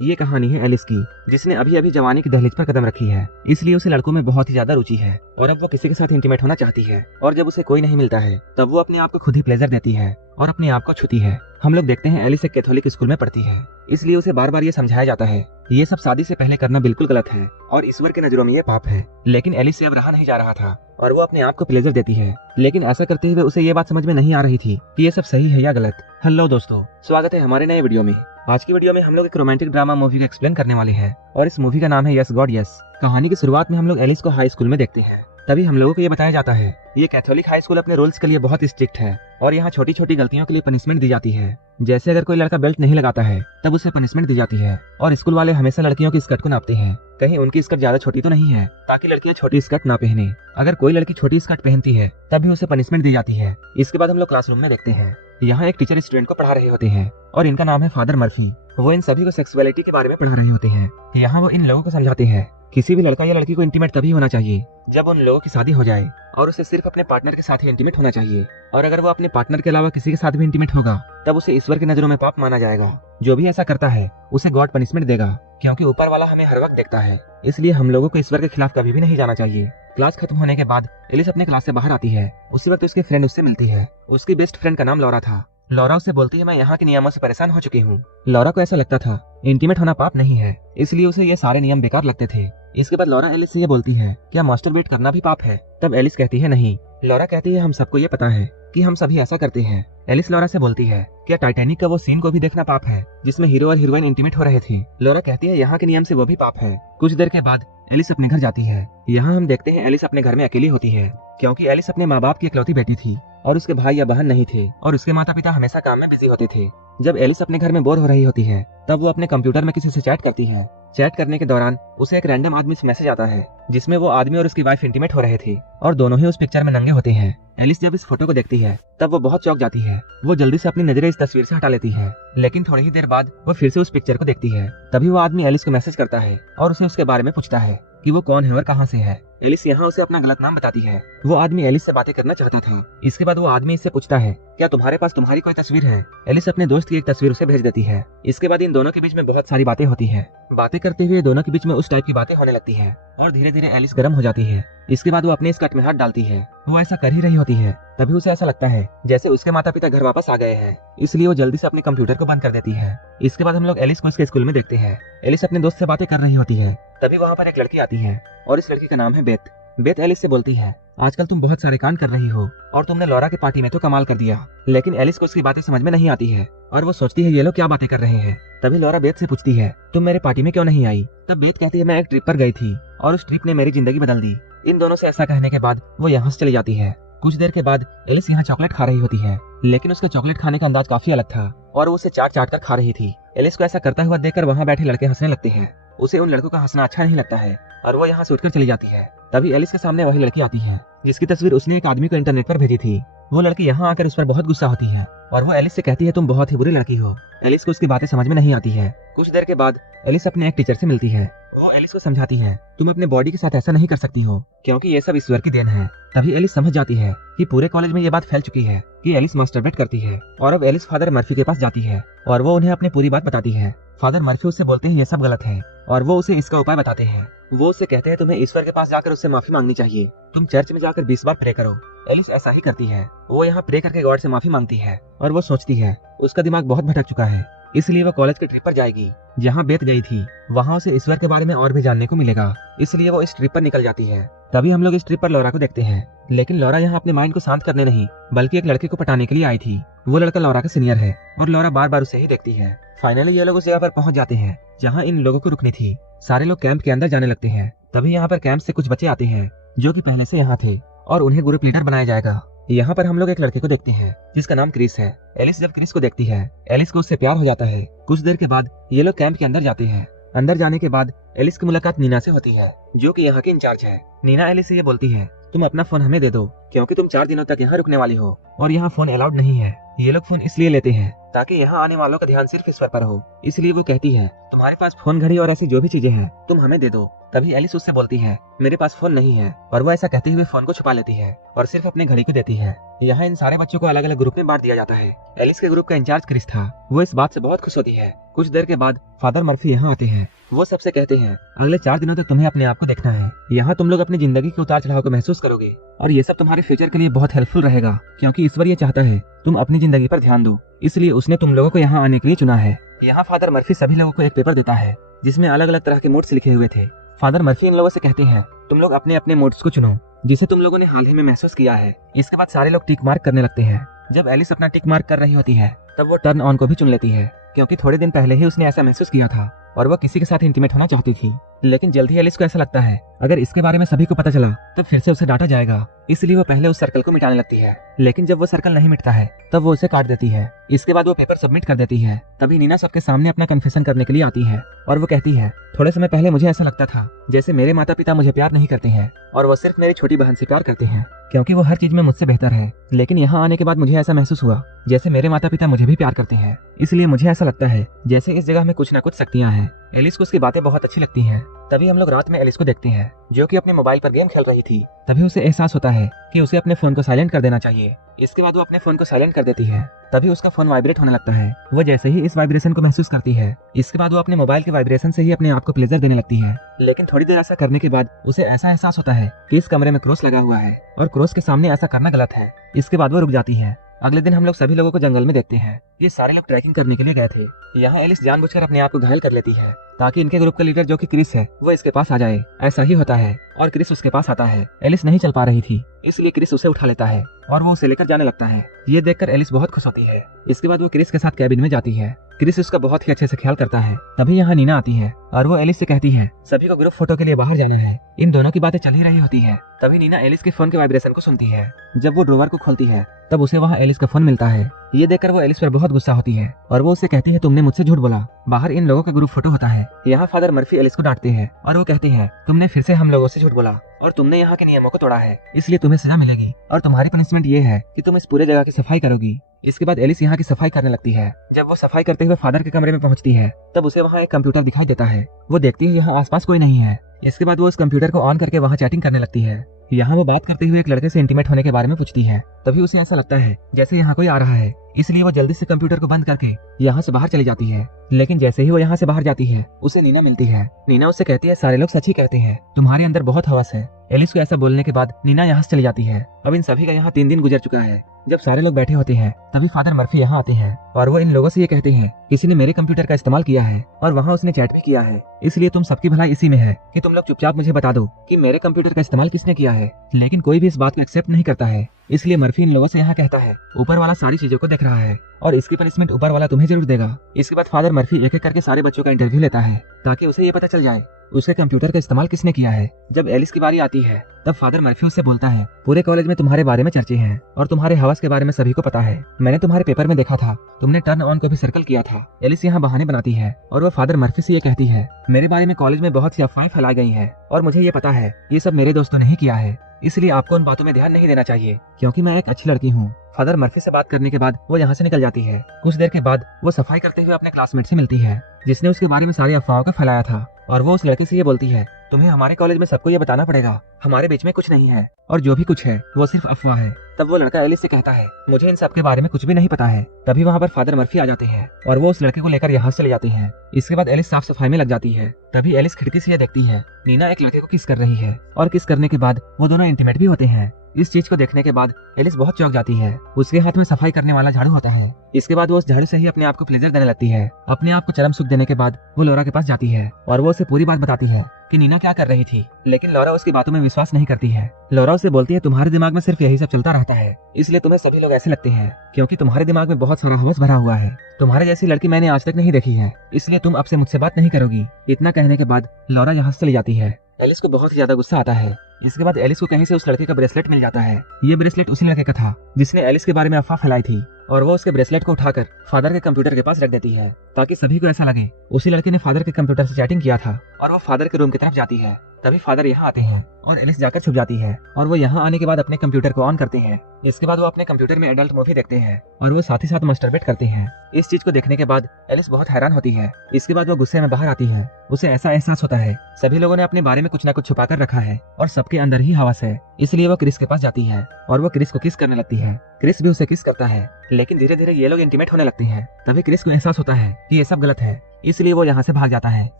ये कहानी है एलिस की, जिसने अभी अभी जवानी की दहलीज पर कदम रखी है। इसलिए उसे लड़कों में बहुत ही ज्यादा रुचि है और अब वो किसी के साथ इंटीमेट होना चाहती है। और जब उसे कोई नहीं मिलता है तब वो अपने आप को खुद ही प्लेजर देती है और अपने आप को छूती है। हम लोग देखते हैं एलिस एक कैथोलिक स्कूल में पढ़ती है, इसलिए उसे बार बार ये समझाया जाता है ये सब शादी से पहले करना बिल्कुल गलत है और ईश्वर की नजरों में ये पाप है। लेकिन एलिस से अब रहा नहीं जा रहा था और वो अपने आप को प्लेजर देती है, लेकिन ऐसा करते हुए उसे ये बात समझ में नहीं आ रही थी कि ये सब सही है या गलत। हेलो दोस्तों, स्वागत है हमारे नए वीडियो में। आज की वीडियो में हम लोग एक रोमांटिक ड्रामा मूवी को एक्सप्लेन करने वाले हैं और इस मूवी का नाम है यस गॉड यस। कहानी की शुरुआत में हम लोग एलिस को हाई स्कूल में देखते हैं। तभी हम लोगों को ये बताया जाता है ये कैथोलिक हाई स्कूल अपने रूल्स के लिए बहुत स्ट्रिक्ट है और यहाँ छोटी छोटी गलतियों के लिए पनिशमेंट दी जाती है। जैसे अगर कोई लड़का बेल्ट नहीं लगाता है तब उसे पनिशमेंट दी जाती है और स्कूल वाले हमेशा लड़कियों की स्कर्ट को नापते हैं, कहीं उनकी स्कर्ट ज्यादा छोटी तो नहीं है ताकि लड़कियां छोटी स्कर्ट ना पहने। अगर कोई लड़की छोटी स्कर्ट पहनती है तब भी उसे पनिशमेंट दी जाती है। इसके बाद हम लोग क्लासरूम में देखते हैं, यहाँ एक टीचर स्टूडेंट को पढ़ा रहे होते हैं और इनका नाम है फादर मर्फी। वो इन सभी को सेक्सुअलिटी के बारे में पढ़ा रहे होते हैं। यहाँ वो इन लोगों को समझाते हैं किसी भी लड़का या लड़की को इंटीमेट तभी होना चाहिए जब उन लोगों की शादी हो जाए और उसे सिर्फ अपने पार्टनर के साथ ही इंटीमेट होना चाहिए। और अगर वो अपने पार्टनर के अलावा किसी के साथ भी इंटीमेट होगा तब उसे ईश्वर की नजरों में पाप माना जाएगा। जो भी ऐसा करता है उसे गॉड पनिशमेंट देगा, क्योंकि ऊपर वाला हमें हर वक्त देखता है। इसलिए हम लोगों को ईश्वर के खिलाफ कभी भी नहीं जाना चाहिए। क्लास खत्म होने के बाद एलिस अपने क्लास से बाहर आती है। उसी वक्त उसके फ्रेंड उससे मिलती है। उसकी बेस्ट फ्रेंड का नाम लौरा था। लौरा उसे बोलती है मैं यहाँ के नियमों से परेशान हो चुकी हूँ। लौरा को ऐसा लगता था इंटीमेट होना पाप नहीं है, इसलिए उसे ये सारे नियम बेकार लगते थे। इसके बाद लौरा एलिस से ये बोलती है क्या मास्टरबेट करना भी पाप है? तब एलिस कहती है नहीं। लौरा कहती है हम सबको ये पता है कि हम सभी ऐसा करते हैं। एलिस लौरा से बोलती है क्या टाइटैनिक का वो सीन को भी देखना पाप है जिसमें हीरो और हीरोइन इंटीमेट हो रहे थे? लौरा कहती है यहाँ के नियम से वो भी पाप है। कुछ देर के बाद एलिस अपने घर जाती है। यहाँ हम देखते हैं एलिस अपने घर में अकेली होती है, क्योंकि एलिस अपने माँ बाप की इकलौती बेटी थी और उसके भाई या बहन नहीं थे और उसके माता पिता हमेशा काम में बिजी होते थे। जब एलिस अपने घर में बोर हो रही होती है तब वो अपने कंप्यूटर में किसी से चैट करती है। चैट करने के दौरान उसे एक रैंडम आदमी से मैसेज आता है जिसमें वो आदमी और उसकी वाइफ इंटीमेट हो रहे थे और दोनों ही उस पिक्चर में नंगे होते हैं। एलिस जब इस फोटो को देखती है तब वो बहुत चौंक जाती है। वो जल्दी से अपनी नजरें इस तस्वीर से हटा लेती है, लेकिन थोड़ी ही देर बाद वो फिर से उस पिक्चर को देखती है। तभी वो आदमी एलिस को मैसेज करता है और उसे उसके बारे में पूछता है कि वो कौन है और कहाँ से है। एलिस यहाँ उसे अपना गलत नाम बताती है। वो आदमी एलिस से बातें करना चाहता था। इसके बाद वो आदमी इससे पूछता है क्या तुम्हारे पास तुम्हारी कोई तस्वीर है? एलिस अपने दोस्त की एक तस्वीर उसे भेज देती है। इसके बाद इन दोनों के बीच में बहुत सारी बातें होती है। बातें करते हुए दोनों के बीच में उस टाइप की बातें होने लगती है और धीरे धीरे एलिस गर्म हो जाती है। इसके बाद वो अपने स्कर्ट में हाथ डालती है। वो ऐसा कर ही रही होती है तभी उसे ऐसा लगता है जैसे उसके माता पिता घर वापस आ गए हैं, इसलिए वो जल्दी से अपने कंप्यूटर को बंद कर देती है। इसके बाद हम लोग एलिस को उसके स्कूल में देखते हैं। एलिस अपने दोस्त से बातें कर रही होती है। तभी वहाँ पर एक लड़की आती है और इस लड़की का नाम है बेथ। बेथ एलिस से बोलती है आजकल तुम बहुत सारे कांड कर रही हो और तुमने लौरा की पार्टी में तो कमाल कर दिया। लेकिन एलिस को उसकी बातें समझ में नहीं आती है और वो सोचती है ये लोग क्या बातें कर रहे हैं। तभी लौरा बेथ से पूछती है तुम मेरे पार्टी में क्यों नहीं आई? तब बेथ कहती है मैं एक ट्रिप पर गई थी और उस ट्रिप ने मेरी जिंदगी बदल दी। इन दोनों से ऐसा कहने के बाद वो यहाँ से चली जाती है। कुछ देर के बाद एलिस यहाँ चॉकलेट खा रही होती है, लेकिन उसके चॉकलेट खाने का अंदाज काफी अलग था और वो उसे चाट चाट कर खा रही थी। एलिस को ऐसा करता हुआ देखकर वहाँ बैठे लड़के हंसने लगते हैं। उसे उन लड़कों का हंसना अच्छा नहीं लगता है और वो यहाँ से उठकर चली जाती है। तभी एलिस के सामने वही लड़की आती है जिसकी तस्वीर उसने एक आदमी को इंटरनेट पर भेजी थी। वो लड़की यहाँ आकर उस पर बहुत गुस्सा होती है और वो एलिस से कहती है तुम बहुत ही बुरी लड़की हो। एलिस को उसकी बातें समझ में नहीं आती है। कुछ देर के बाद एलिस अपने एक टीचर से मिलती है। वो एलिस को समझाती है तुम अपने बॉडी के साथ ऐसा नहीं कर सकती हो, क्योंकि ये सब ईश्वर की देन है। तभी एलिस समझ जाती है कि पूरे कॉलेज में ये बात फैल चुकी है कि एलिस मास्टरबेट करती है और अब एलिस फादर मर्फी के पास जाती है और वो उन्हें अपनी पूरी बात बताती है। फादर मर्फी उससे बोलते हैं ये सब गलत है और वो उसे इसका उपाय बताते हैं। वो उससे कहते हैं तुम्हें ईश्वर के पास जाकर उससे माफी मांगनी चाहिए, तुम चर्च में जाकर 20 बार प्रे करो। एलिस ऐसा ही करती है। वो यहाँ प्रे करके गॉड से माफी मांगती है और वो सोचती है उसका दिमाग बहुत भटक चुका है, इसलिए वो कॉलेज के ट्रिप पर जाएगी जहाँ बेथ गई थी। वहाँ उसे ईश्वर के बारे में और भी जानने को मिलेगा, इसलिए वो इस ट्रिप पर निकल जाती है। तभी हम लोग इस ट्रिप पर लौरा को देखते हैं, लेकिन लौरा यहाँ अपने माइंड को शांत करने नहीं बल्कि एक लड़के को पटाने के लिए आई थी। वो लड़का लौरा का सीनियर है और लौरा बार बार उसे ही देखती है। फाइनली ये लोग उस जगह पर पहुंच जाते हैं जहाँ इन लोगों को रुकनी थी। सारे लोग कैंप के अंदर जाने लगते हैं। तभी यहाँ पर कैंप से कुछ बच्चे आते हैं जो कि पहले से यहाँ थे और उन्हें ग्रुप लीडर बनाया जाएगा। यहाँ पर हम लोग एक लड़के को देखते हैं जिसका नाम क्रिस है। एलिस जब क्रिस को देखती है एलिस को उससे प्यार हो जाता है। कुछ देर के बाद ये लोग कैंप के अंदर जाते हैं। अंदर जाने के बाद एलिस की मुलाकात नीना से होती है जो कि यहाँ की इंचार्ज है। नीना एलिस से ये बोलती है तुम अपना फोन हमें दे दो, क्योंकि तुम 4 दिनों तक यहाँ रुकने वाली हो और यहाँ फोन अलाउड नहीं है। ये लोग फोन इसलिए लेते हैं ताकि यहाँ आने वालों का ध्यान सिर्फ ईश्वर पर हो। इसलिए वो कहती है तुम्हारे पास फोन, घड़ी और ऐसी जो भी चीजें हैं तुम हमें दे दो। तभी एलिस उससे बोलती है मेरे पास फोन नहीं है, और वो ऐसा कहते हुए फोन को छुपा लेती है और सिर्फ अपनी घड़ी को देती है। यहाँ इन सारे बच्चों को अलग अलग ग्रुप में बांट दिया जाता है। एलिस के ग्रुप का इंचार्ज क्रिस था। वो इस बात से बहुत खुश होती है। कुछ देर के बाद फादर मर्फी यहाँ आते हैं। वो सबसे कहते हैं अगले 4 दिनों तक तुम्हें अपने आप को देखना है। यहाँ तुम लोग अपनी जिंदगी के उतार चढ़ाव को महसूस करोगे और ये सब तुम्हारे फ्यूचर के लिए बहुत हेल्पफुल रहेगा, क्योंकि ईश्वर ये चाहता है तुम अपनी जिंदगी पर ध्यान दो, इसलिए उसने तुम लोगों को यहाँ आने के लिए चुना है। यहाँ फादर मर्फी सभी लोगों को एक पेपर देता है जिसमें अलग अलग तरह के मोड्स लिखे हुए थे। फादर मर्फी इन लोगों से कहते हैं तुम लोग अपने अपने मोड्स को चुनो जिसे तुम लोगों ने हाल ही में महसूस किया है। इसके बाद सारे लोग टिक मार्क करने लगते हैं। जब एलिस अपना टिक मार्क कर रही होती है तब वो टर्न ऑन को भी चुन लेती है, क्योंकि थोड़े दिन पहले ही उसने ऐसा महसूस किया था और वह किसी के साथ इंटीमेट होना चाहती थी। लेकिन जल्द ही एलिस को ऐसा लगता है अगर इसके बारे में सभी को पता चला तो फिर से उसे डांटा जाएगा, इसलिए वो पहले उस सर्कल को मिटाने लगती है। लेकिन जब वो सर्कल नहीं मिटता है तब वो उसे काट देती है। इसके बाद वो पेपर सबमिट कर देती है। तभी नीना सबके सामने अपना कन्फेशन करने के लिए आती है और वो कहती है थोड़े समय पहले मुझे ऐसा लगता था जैसे मेरे माता पिता मुझे प्यार नहीं करते हैं और वो सिर्फ मेरी छोटी बहन से प्यार करते हैं, क्योंकि वो हर चीज में मुझसे बेहतर है। लेकिन यहाँ आने के बाद मुझे ऐसा महसूस हुआ जैसे मेरे माता पिता मुझे भी प्यार करते हैं, इसलिए मुझे ऐसा लगता है जैसे इस जगह में कुछ न कुछ शक्तियाँ हैं। एलिस को उसकी बातें बहुत अच्छी लगती हैं। तभी हम लोग रात में एलिस को देखते हैं जो कि अपने मोबाइल पर गेम खेल रही थी। तभी उसे एहसास होता है कि उसे अपने फोन को साइलेंट कर देना चाहिए। इसके बाद वो अपने फोन को साइलेंट कर देती है। तभी उसका फोन वाइब्रेट होने लगता है। वो जैसे ही इस वाइब्रेशन को महसूस करती है इसके बाद वो अपने मोबाइल के वाइब्रेशन से ही अपने आप को प्लेजर देने लगती है। लेकिन थोड़ी देर ऐसा करने के बाद उसे ऐसा एहसास होता है कि इस कमरे में क्रॉस लगा हुआ है और क्रॉस के सामने ऐसा करना गलत है। इसके बाद वो रुक जाती है। अगले दिन हम लोग सभी लोगों को जंगल में देखते हैं। ये सारे लोग ट्रैकिंग करने के लिए गए थे। यहाँ एलिस जानबूझकर अपने आप को घायल कर लेती है ताकि इनके ग्रुप का लीडर जो कि क्रिस है वो इसके पास आ जाए। ऐसा ही होता है और क्रिस उसके पास आता है। एलिस नहीं चल पा रही थी, इसलिए क्रिस उसे उठा लेता है और वो उसे लेकर जाने लगता है। ये देखकर एलिस बहुत खुश होती है। इसके बाद वो क्रिस के साथ कैबिन में जाती है। क्रिस उसका बहुत ही अच्छे से ख्याल करता है। तभी यहाँ नीना आती है और वो एलिस से कहती है सभी को ग्रुप फोटो के लिए बाहर जाना है। इन दोनों की बातें चल ही रही होती है। तभी नीना एलिस के फोन के वाइब्रेशन को सुनती है। जब वो ड्रॉवर को खोलती है तब उसे वहाँ एलिस का फोन मिलता है। ये देखकर वो एलिस पर बहुत गुस्सा होती है और वो उसे कहती है तुमने मुझसे झूठ बोला, बाहर इन लोगों का ग्रुप फोटो होता है। यहाँ फादर मर्फी एलिस को डांटते हैं और वो कहते हैं तुमने फिर से हम लोगों से झूठ बोला और तुमने यहाँ के नियमों को तोड़ा है, इसलिए तुम्हें सजा मिलेगी और तुम्हारी पनिशमेंट ये है कि तुम इस पूरे जगह की सफाई करोगी। इसके बाद एलिस यहाँ की सफाई करने लगती है। जब वो सफाई करते हुए फादर के कमरे में पहुंचती है तब उसे वहाँ एक कंप्यूटर दिखाई देता है। वो देखती है यहाँ आसपास कोई नहीं है। इसके बाद वो उस कंप्यूटर को ऑन करके वहाँ चैटिंग करने लगती है। यहाँ वो बात करते हुए एक लड़के से इंटीमेट होने के बारे में पूछती है। तभी उसे ऐसा लगता है जैसे यहाँ कोई आ रहा है, इसलिए वो जल्दी से कंप्यूटर को बंद करके यहाँ से बाहर चली जाती है। लेकिन जैसे ही वो यहाँ से बाहर जाती है उसे नीना मिलती है। नीना उससे कहती है सारे लोग सच ही कहते हैं, तुम्हारे अंदर बहुत हवस है। एलिस को ऐसा बोलने के बाद नीना यहाँ से चली जाती है। अब इन सभी का यहाँ 3 दिन गुजर चुका है। जब सारे लोग बैठे होते हैं तभी फादर मर्फी यहाँ आते हैं और वो इन लोगों से ये कहते हैं किसी ने मेरे कंप्यूटर का इस्तेमाल किया है और वहाँ उसने चैट भी किया है, इसलिए तुम सबकी भलाई इसी में है कि तुम लोग चुपचाप मुझे बता दो कि मेरे कंप्यूटर का इस्तेमाल किसने किया है। लेकिन कोई भी इस बात को एक्सेप्ट नहीं करता है, इसलिए मर्फी इन लोगों से यहाँ कहता है ऊपर वाला सारी चीजों को देख रहा है और इसकी पनिशमेंट ऊपर वाला तुम्हें जरूर देगा। इसके बाद फादर मर्फी एक एक करके सारे बच्चों का इंटरव्यू लेता है ताकि उसे ये पता चल जाए उसके कंप्यूटर का इस्तेमाल किसने किया है। जब एलिस की बारी आती है तब फादर मर्फी उससे बोलता है पूरे कॉलेज में तुम्हारे बारे में चर्चे हैं और तुम्हारे हवस के बारे में सभी को पता है। मैंने तुम्हारे पेपर में देखा था तुमने टर्न ऑन को भी सर्कल किया था। एलिस यहाँ बहाने बनाती है और वो फादर मर्फी से ये कहती है मेरे बारे में कॉलेज में बहुत सी अफवाहें फैलाई गई हैं और मुझे ये पता है ये सब मेरे दोस्तों ने ही किया है, इसलिए आपको उन बातों में ध्यान नहीं देना चाहिए क्योंकि मैं एक अच्छी लड़की हूँ। फादर मर्फी से बात करने के बाद वो यहाँ से निकल जाती है। कुछ देर के बाद वो सफाई करते हुए अपने क्लासमेट से मिलती है जिसने उसके बारे में सारी अफवाहों को फैलाया था और वो उस लड़के से ये बोलती है तुम्हें हमारे कॉलेज में सबको ये बताना पड़ेगा, हमारे बीच में कुछ नहीं है और जो भी कुछ है वो सिर्फ अफवाह है। तब वो लड़का एलिस से कहता है मुझे इन सब के बारे में कुछ भी नहीं पता है। तभी वहाँ पर फादर मर्फी आ जाते हैं और वो उस लड़के को लेकर यहाँ से चले जाते हैं। इसके बाद एलिस साफ सफाई में लग जाती है। तभी एलिस खिड़की से ये देखती है नीना एक लड़के को किस कर रही है और किस करने के बाद वो दोनों इंटीमेट भी होते हैं। इस चीज को देखने के बाद एलिस बहुत चौंक जाती है। उसके हाथ में सफाई करने वाला झाड़ू होता है। इसके बाद वो उस झाड़ू से ही अपने आप को प्लेजर देने लगती है। अपने आप को चरम सुख देने के बाद वो लौरा के पास जाती है और वो उसे पूरी बात बताती है कि नीना क्या कर रही थी। लेकिन लौरा उसकी बातों में विश्वास नहीं करती है। लौरा उसे बोलती है तुम्हारे दिमाग में सिर्फ यही सब चलता रहता है, इसलिए तुम्हें सभी लोग ऐसे लगते हैं क्योंकि तुम्हारे दिमाग में बहुत सारा हवस भरा हुआ है। तुम्हारे जैसी लड़की मैंने आज तक नहीं देखी है, इसलिए तुम अब से मुझसे बात नहीं करोगी। इतना कहने के बाद लौरा यहाँ से चली जाती है। एलिस को बहुत ही ज्यादा गुस्सा आता है। इसके बाद एलिस को कहीं से उस लड़के का ब्रेसलेट मिल जाता है। ये ब्रेसलेट उसी लड़के का था जिसने एलिस के बारे में अफवाह फैलाई थी और वो उसके ब्रेसलेट को उठाकर फादर के कंप्यूटर के पास रख देती है ताकि सभी को ऐसा लगे उसी लड़के ने फादर के कंप्यूटर से चैटिंग किया था और वो फादर के रूम की तरफ जाती है। तभी फादर यहाँ आते हैं और एलिस जाकर छुप जाती है और वो यहाँ आने के बाद अपने कंप्यूटर को ऑन करते हैं। इसके बाद वो अपने कंप्यूटर में एडल्ट मूवी देखते हैं और वो साथ ही साथ मास्टरबेट करते हैं। इस चीज को देखने के बाद एलिस बहुत हैरान होती है। इसके बाद वो गुस्से में बाहर आती है। उसे ऐसा एहसास होता है सभी लोगों ने अपने बारे में कुछ न कुछ छुपा कर रखा है और सबके अंदर ही हवस है। इसलिए वो क्रिस के पास जाती है और वो क्रिस को किस करने लगती है। क्रिस भी उसे किस करता है, लेकिन धीरे धीरे ये लोग इंटीमेट होने लगते हैं। तभी क्रिस को एहसास होता है कि ये सब गलत है, इसलिए वो यहाँ से भाग जाता है।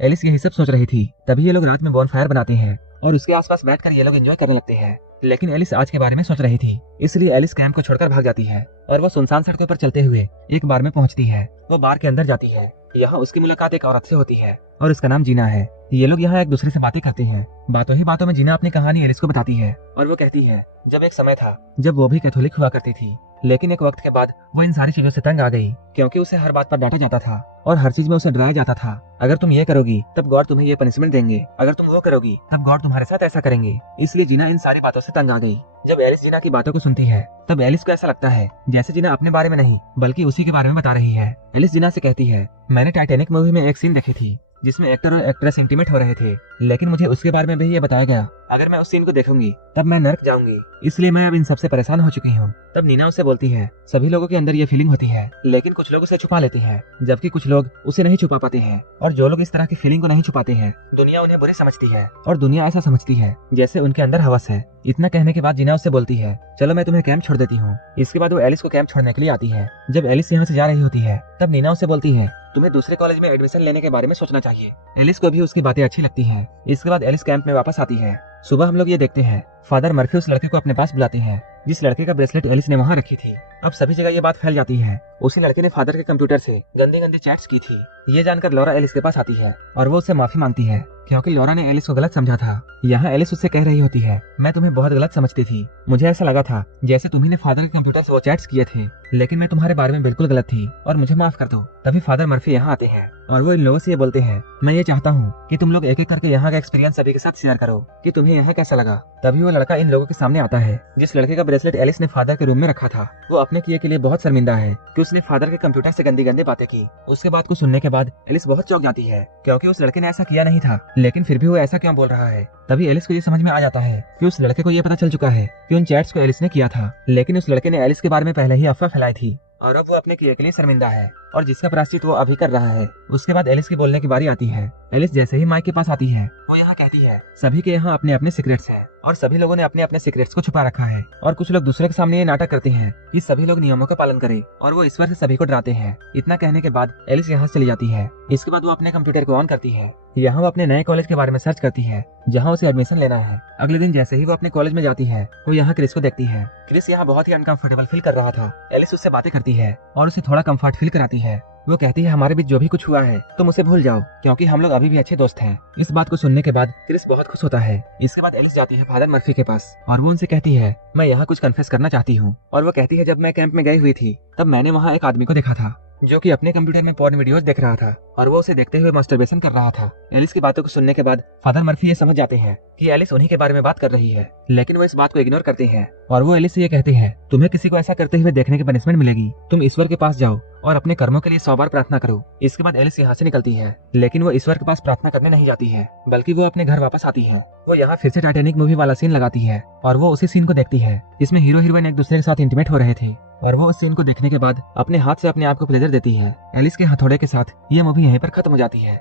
एलिस यही सब सोच रही थी। तभी ये लोग रात में बॉनफायर बनाते हैं और उसके आसपास बैठकर ये लोग एंजॉय करने लगते हैं। लेकिन एलिस आज के बारे में सोच रही थी, इसलिए एलिस कैंप को छोड़कर भाग जाती है और वो सुनसान सड़कों पर चलते हुए एक बार में पहुंचती है। वो बार के अंदर जाती है। यहाँ उसकी मुलाकात एक औरत से होती है और उसका नाम जीना है। ये लोग यहाँ एक दूसरे से बातें करते हैं। बातों ही बातों में जीना अपनी कहानी एलिस को बताती है और वो कहती है जब एक समय था जब वो भी कैथोलिक हुआ करती थी, लेकिन एक वक्त के बाद वो इन सारी चीजों से तंग आ गई क्योंकि उसे हर बात पर डांटा जाता था और हर चीज में उसे डराया जाता था। अगर तुम ये करोगी तब गॉड तुम्हें ये पनिशमेंट देंगे, अगर तुम वो करोगी तब गॉड तुम्हारे साथ ऐसा करेंगे। इसलिए जीना इन सारी बातों से तंग आ गई। जब एलिस जीना की बातों को सुनती है तब एलिस को ऐसा लगता है जैसे जीना अपने बारे में नहीं बल्कि उसी के बारे में बता रही है। एलिस जीना से कहती है मैंने टाइटैनिक मूवी में एक सीन देखी थी जिसमें एक्टर और एक्ट्रेस इंटीमेट हो रहे थे, लेकिन मुझे उसके बारे में भी ये बताया गया अगर मैं उस सीन को देखूंगी तब मैं नर्क जाऊंगी, इसलिए मैं अब इन सबसे परेशान हो चुकी हूँ। तब नीना उसे बोलती है सभी लोगों के अंदर ये फीलिंग होती है, लेकिन कुछ लोग उसे छुपा लेते हैं जबकि कुछ लोग उसे नहीं छुपा पाते हैं। और जो लोग इस तरह की फीलिंग को नहीं छुपाते हैं दुनिया उन्हें बुरे समझती है और दुनिया ऐसा समझती है जैसे उनके अंदर हवस है। इतना कहने के बाद जीना उससे बोलती है चलो मैं तुम्हें कैंप छोड़ देती हूँ। इसके बाद वो एलिस को कैंप छोड़ने के लिए आती है। जब एलिस यहाँ से जा रही होती है तब नीना उसे बोलती है तुम्हें दूसरे कॉलेज में एडमिशन लेने के बारे में सोचना चाहिए। एलिस को भी उसकी बातें अच्छी लगती हैं। इसके बाद एलिस कैंप में वापस आती है। सुबह हम लोग ये देखते हैं फादर मर्फी उस लड़के को अपने पास बुलाते हैं जिस लड़के का ब्रेसलेट एलिस ने वहाँ रखी थी। अब सभी जगह ये बात फैल जाती है उसी लड़के ने फादर के कंप्यूटर से गंदी गंदी चैट्स की थी। ये जानकर लॉरा एलिस के पास आती है और वो उससे माफी मांगती है क्योंकि लॉरा ने एलिस को गलत समझा था। यहाँ एलिस उससे कह रही होती है मैं तुम्हें बहुत गलत समझती थी, मुझे ऐसा लगा था जैसे तुम्ही ने फादर के कंप्यूटर से वो चैट्स किए थे, लेकिन मैं तुम्हारे बारे में बिल्कुल गलत थी और मुझे माफ कर दो। तभी फादर मर्फी यहाँ आते हैं और वो इन लोगों से ये बोलते हैं मैं ये चाहता हूँ कि तुम लोग एक एक करके यहाँ का एक्सपीरियंस सभी के साथ शेयर करो कि तुम्हें यहाँ कैसा लगा। तभी वो लड़का इन लोगों के सामने आता है जिस लड़के का ब्रेसलेट एलिस ने फादर के रूम में रखा था। वो अपने किए के लिए बहुत शर्मिंदा है कि उसने फादर के कंप्यूटर से गंदी गंदी बातें की। उसके बात को सुनने के बाद एलिस बहुत चौंक जाती है क्योंकि उस लड़के ने ऐसा किया नहीं था, लेकिन फिर भी वो ऐसा क्यों बोल रहा है। तभी एलिस को ये समझ में आ जाता है कि उस लड़के को ये पता चल चुका है कि उन चैट्स को एलिस ने किया था, लेकिन उस लड़के ने एलिस के बारे में पहले ही अफवाह फैलाई थी और अब वो अपने किए के लिए शर्मिंदा है और जिसका प्रायश्चित वो अभी कर रहा है। उसके बाद एलिस की बोलने की बारी आती है। एलिस जैसे ही माइक के पास आती है वो यहाँ कहती है सभी के यहाँ अपने अपने सीक्रेट्स हैं और सभी लोगों ने अपने अपने सीक्रेट्स को छुपा रखा है और कुछ लोग दूसरे के सामने ये नाटक करते हैं कि सभी लोग नियमों का पालन करें और वो ईश्वर से सभी को डराते हैं। इतना कहने के बाद एलिस यहाँ से चली जाती है। इसके बाद वो अपने कंप्यूटर को ऑन करती है। यहाँ वो अपने नए कॉलेज के बारे में सर्च करती है जहाँ उसे एडमिशन लेना है। अगले दिन जैसे ही वो अपने कॉलेज में जाती है वो यहाँ क्रिस को देखती है। क्रिस यहाँ बहुत ही अनकंफर्टेबल फील कर रहा था। एलिस उससे बातें करती है और उसे थोड़ा कंफर्ट फील कराती है। वो कहती है हमारे बीच जो भी कुछ हुआ है तुम उसे भूल जाओ क्योंकि हम लोग अभी भी अच्छे दोस्त हैं। इस बात को सुनने के बाद क्रिस बहुत खुश होता है। इसके बाद एलिस जाती है फादर मर्फी के पास और वो उनसे कहती है मैं यहाँ कुछ कन्फेस करना चाहती हूँ। और वो कहती है जब मैं कैंप में गई हुई थी तब मैंने वहाँ एक आदमी को देखा था जो कि अपने कंप्यूटर में पॉर्न वीडियोस देख रहा था और वो उसे देखते हुए मास्टरबेशन कर रहा था। एलिस की बातों को सुनने के बाद फादर मर्फी ये समझ जाते हैं कि एलिस उन्हीं के बारे में बात कर रही है, लेकिन वो इस बात को इग्नोर करते हैं और वो एलिस से ये कहते हैं तुम्हें किसी को ऐसा करते हुए देखने की पनिशमेंट मिलेगी, तुम ईश्वर के पास जाओ और अपने कर्मों के लिए 100 बार प्रार्थना करो। इसके बाद एलिस यहाँ से निकलती है, लेकिन वो ईश्वर के पास प्रार्थना करने नहीं जाती है बल्कि वो अपने घर वापस आती है। वो यहाँ फिर से टाइटैनिक मूवी वाला सीन लगाती है और वो उसी सीन को देखती है जिसमें हीरो हीरोइन एक दूसरे के साथ इंटीमेट हो रहे थे और वो उस सीन को देखने के बाद अपने हाथ से अपने आप को प्लेजर देती है। एलिस के हथौड़े के साथ ये मूवी यहीं पर खत्म हो जाती है।